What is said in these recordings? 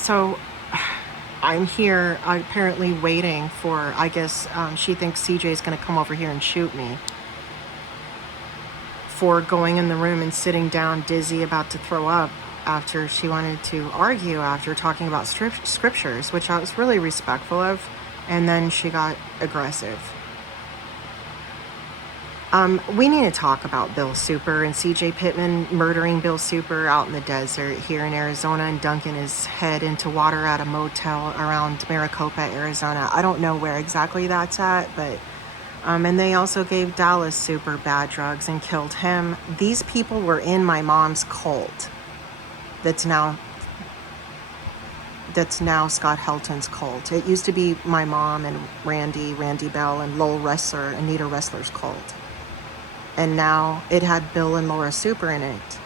So I'm here apparently waiting for, I guess she thinks CJ's going to come over here and shoot me for going in the room and sitting down dizzy about to throw up after she wanted to argue after talking about scriptures, which I was really respectful of, and then she got aggressive. We need to talk about Bill Super and CJ Pittman murdering Bill Super out in the desert here in Arizona and dunking his head into water at a motel around Maricopa, Arizona. I don't know where exactly that's at, but and they also gave Dallas Super bad drugs and killed him. These people were in my mom's cult. That's now Scott Helton's cult. It used to be my mom and Randy Bell and Lowell Wrestler, Anita Wrestler's cult. And now it had Bill and Laura Super in it.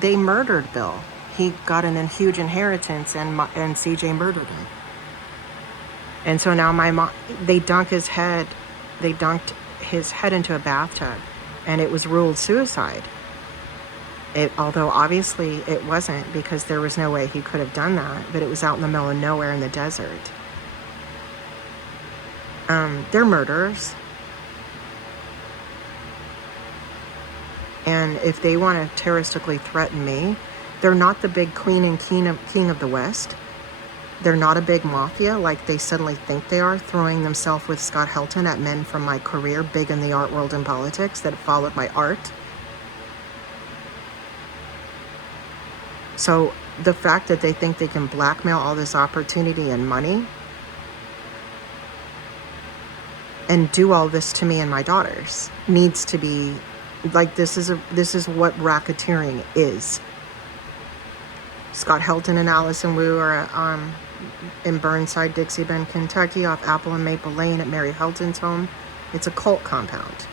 They murdered Bill. He got an huge inheritance, and CJ murdered him. And so now my mom, they dunked his head into a bathtub, and it was ruled suicide. Although obviously it wasn't, because there was no way he could have done that, but it was out in the middle of nowhere in the desert. They're murderers. And if they want to terroristically threaten me, they're not the big queen and king of the West. They're not a big mafia like they suddenly think they are, throwing themselves with Scott Helton at men from my career, big in the art world and politics, that followed my art. So the fact that they think they can blackmail all this opportunity and money and do all this to me and my daughters needs to be, like, this is what racketeering is. Scott Helton and Allison Wu are in Burnside, Dixie Bend, Kentucky, off Apple and Maple Lane at Mary Helton's home. It's a cult compound.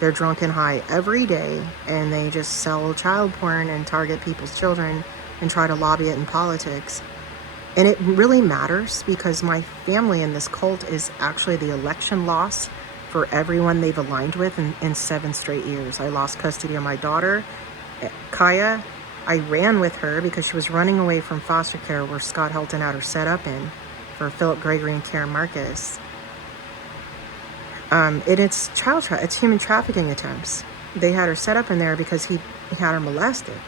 They're drunk and high every day, and they just sell child porn and target people's children and try to lobby it in politics. And it really matters, because my family in this cult is actually the election loss for everyone they've aligned with in 7 straight years. I lost custody of my daughter, Kaya. I ran with her because she was running away from foster care, where Scott Helton had her set up in for Philip Gregory and Karen Marcus. It's it's human trafficking attempts. They had her set up in there because he had her molested.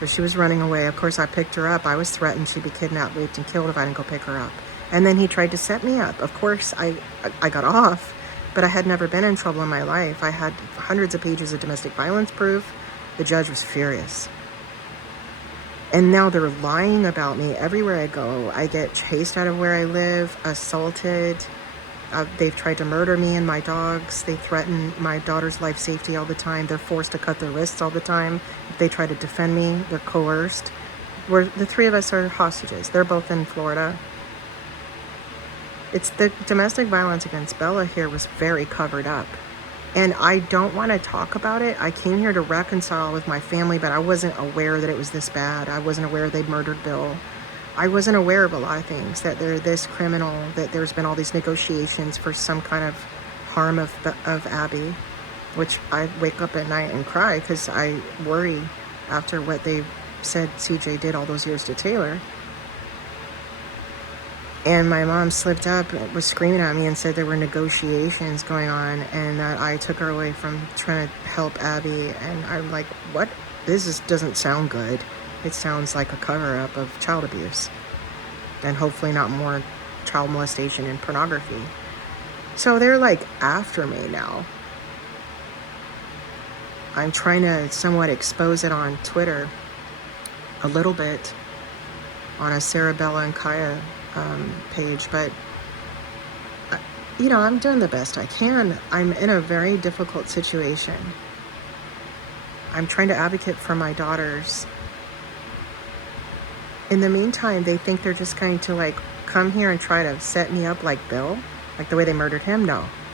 So she was running away. Of course, I picked her up. I was threatened she'd be kidnapped, raped, and killed if I didn't go pick her up. And then he tried to set me up. Of course, I got off, but I had never been in trouble in my life. I had hundreds of pages of domestic violence proof. The judge was furious. And now they're lying about me everywhere I go. I get chased out of where I live, assaulted. They've tried to murder me and my dogs. They threaten my daughter's life safety all the time. They're forced to cut their wrists all the time. If they try to defend me, they're coerced. The 3 of us are hostages. They're both in Florida. It's the domestic violence against Bella here was very covered up. And I don't want to talk about it. I came here to reconcile with my family, but I wasn't aware that it was this bad. I wasn't aware they'd murdered Bill. I wasn't aware of a lot of things, that they're this criminal, that there's been all these negotiations for some kind of harm of Abby, which I wake up at night and cry because I worry after what they said CJ did all those years to Taylor. And my mom slipped up and was screaming at me and said there were negotiations going on and that I took her away from trying to help Abby. And I'm like, what? Doesn't sound good. It sounds like a cover-up of child abuse. And hopefully not more child molestation and pornography. So they're like after me now. I'm trying to somewhat expose it on Twitter a little bit on a Sarah Bella and Kaya page, but I'm doing the best I can. I'm in a very difficult situation. I'm trying to advocate for my daughters. In the meantime, they think they're just going to come here and try to set me up like Bill, like the way they murdered him. No,